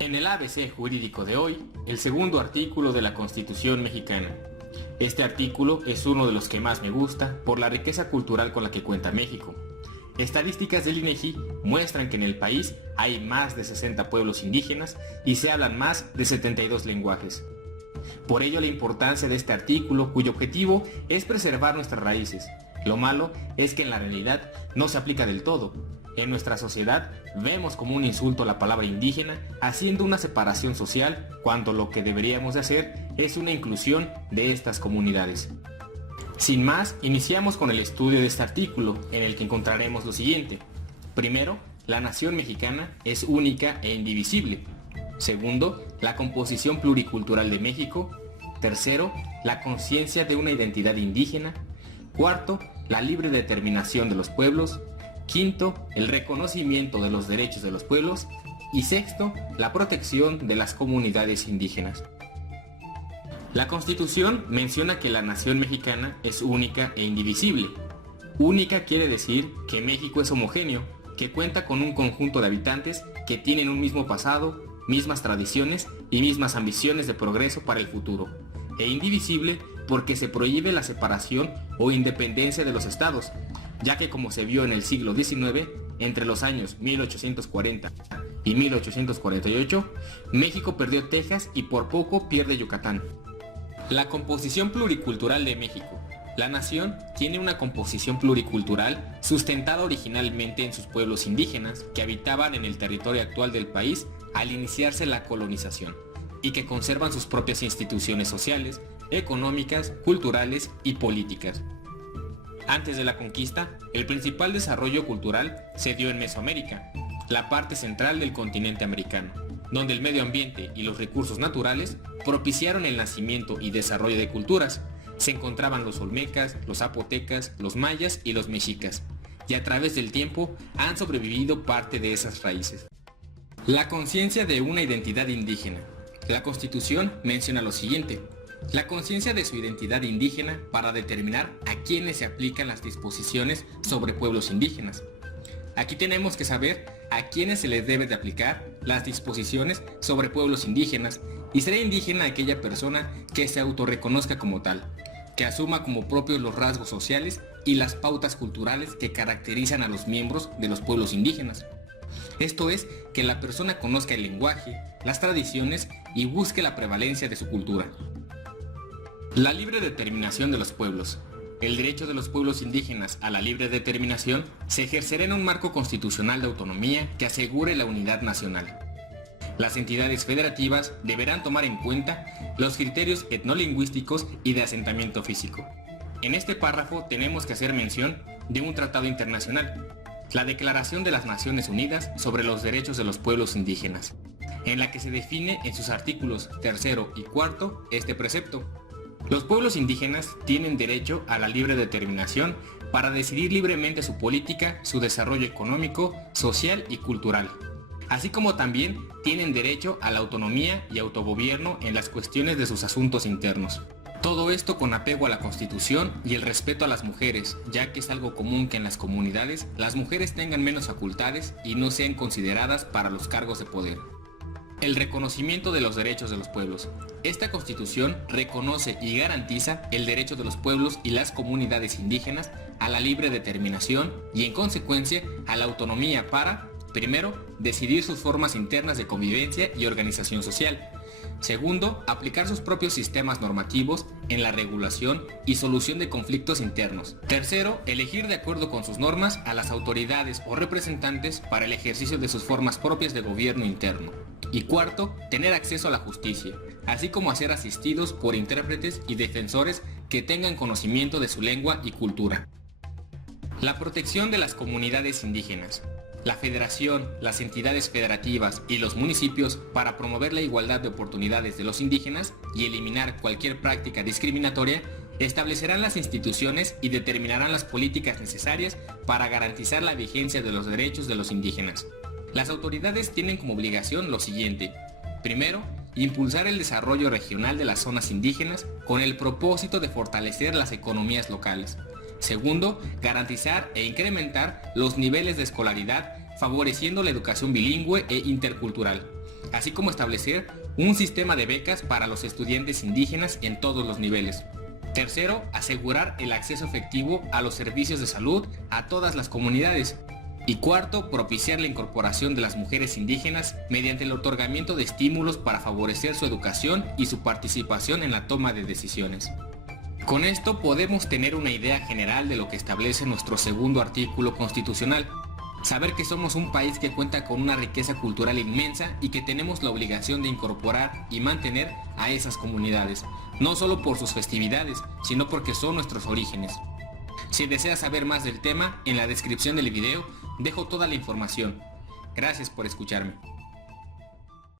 En el ABC jurídico de hoy, el segundo artículo de la Constitución mexicana. Este artículo es uno de los que más me gusta por la riqueza cultural con la que cuenta México. Estadísticas del INEGI muestran que en el país hay más de 60 pueblos indígenas y se hablan más de 72 lenguajes. Por ello la importancia de este artículo, cuyo objetivo es preservar nuestras raíces. Lo malo es que en la realidad no se aplica del todo. En nuestra sociedad vemos como un insulto la palabra indígena, haciendo una separación social, cuando lo que deberíamos de hacer es una inclusión de estas comunidades. Sin más, iniciamos con el estudio de este artículo, en el que encontraremos lo siguiente. Primero, la nación mexicana es única e indivisible. Segundo, la composición pluricultural de México. Tercero, la conciencia de una identidad indígena. Cuarto, la libre determinación de los pueblos. Quinto, el reconocimiento de los derechos de los pueblos. Y sexto, la protección de las comunidades indígenas. La Constitución menciona que la nación mexicana es única e indivisible. Única quiere decir que México es homogéneo, que cuenta con un conjunto de habitantes que tienen un mismo pasado, mismas tradiciones y mismas ambiciones de progreso para el futuro. E indivisible porque se prohíbe la separación o independencia de los estados, ya que como se vio en el siglo XIX, entre los años 1840 y 1848, México perdió Texas y por poco pierde Yucatán. La composición pluricultural de México. La nación tiene una composición pluricultural sustentada originalmente en sus pueblos indígenas que habitaban en el territorio actual del país al iniciarse la colonización y que conservan sus propias instituciones sociales, económicas, culturales y políticas. Antes de la conquista, el principal desarrollo cultural se dio en Mesoamérica, la parte central del continente americano, donde el medio ambiente y los recursos naturales propiciaron el nacimiento y desarrollo de culturas. Se encontraban los olmecas, los zapotecas, los mayas y los mexicas, y a través del tiempo han sobrevivido parte de esas raíces. La conciencia de una identidad indígena. La Constitución menciona lo siguiente: la conciencia de su identidad indígena para determinar a quiénes se aplican las disposiciones sobre pueblos indígenas. Aquí tenemos que saber a quiénes se les debe de aplicar las disposiciones sobre pueblos indígenas, y será indígena aquella persona que se autorreconozca como tal, que asuma como propios los rasgos sociales y las pautas culturales que caracterizan a los miembros de los pueblos indígenas. Esto es, que la persona conozca el lenguaje, las tradiciones y busque la prevalencia de su cultura. La libre determinación de los pueblos. El derecho de los pueblos indígenas a la libre determinación se ejercerá en un marco constitucional de autonomía que asegure la unidad nacional. Las entidades federativas deberán tomar en cuenta los criterios etnolingüísticos y de asentamiento físico. En este párrafo tenemos que hacer mención de un tratado internacional, la Declaración de las Naciones Unidas sobre los Derechos de los Pueblos Indígenas, en la que se define en sus artículos 3 y 4 este precepto. Los pueblos indígenas tienen derecho a la libre determinación para decidir libremente su política, su desarrollo económico, social y cultural, así como también tienen derecho a la autonomía y autogobierno en las cuestiones de sus asuntos internos. Todo esto con apego a la Constitución y el respeto a las mujeres, ya que es algo común que en las comunidades las mujeres tengan menos facultades y no sean consideradas para los cargos de poder. El reconocimiento de los derechos de los pueblos. Esta Constitución reconoce y garantiza el derecho de los pueblos y las comunidades indígenas a la libre determinación y, en consecuencia, a la autonomía para, primero, decidir sus formas internas de convivencia y organización social. Segundo, aplicar sus propios sistemas normativos en la regulación y solución de conflictos internos. Tercero, elegir de acuerdo con sus normas a las autoridades o representantes para el ejercicio de sus formas propias de gobierno interno. Y cuarto, tener acceso a la justicia, así como a ser asistidos por intérpretes y defensores que tengan conocimiento de su lengua y cultura. La protección de las comunidades indígenas. La Federación, las entidades federativas y los municipios, para promover la igualdad de oportunidades de los indígenas y eliminar cualquier práctica discriminatoria, establecerán las instituciones y determinarán las políticas necesarias para garantizar la vigencia de los derechos de los indígenas. Las autoridades tienen como obligación lo siguiente: primero, impulsar el desarrollo regional de las zonas indígenas con el propósito de fortalecer las economías locales. Segundo, garantizar e incrementar los niveles de escolaridad, favoreciendo la educación bilingüe e intercultural. así como establecer un sistema de becas para los estudiantes indígenas en todos los niveles. Tercero, asegurar el acceso efectivo a los servicios de salud a todas las comunidades. Y cuarto, propiciar la incorporación de las mujeres indígenas mediante el otorgamiento de estímulos para favorecer su educación y su participación en la toma de decisiones. Con esto podemos tener una idea general de lo que establece nuestro segundo artículo constitucional. Saber que somos un país que cuenta con una riqueza cultural inmensa y que tenemos la obligación de incorporar y mantener a esas comunidades, no solo por sus festividades, sino porque son nuestros orígenes. Si deseas saber más del tema, en la descripción del video dejo toda la información. Gracias por escucharme.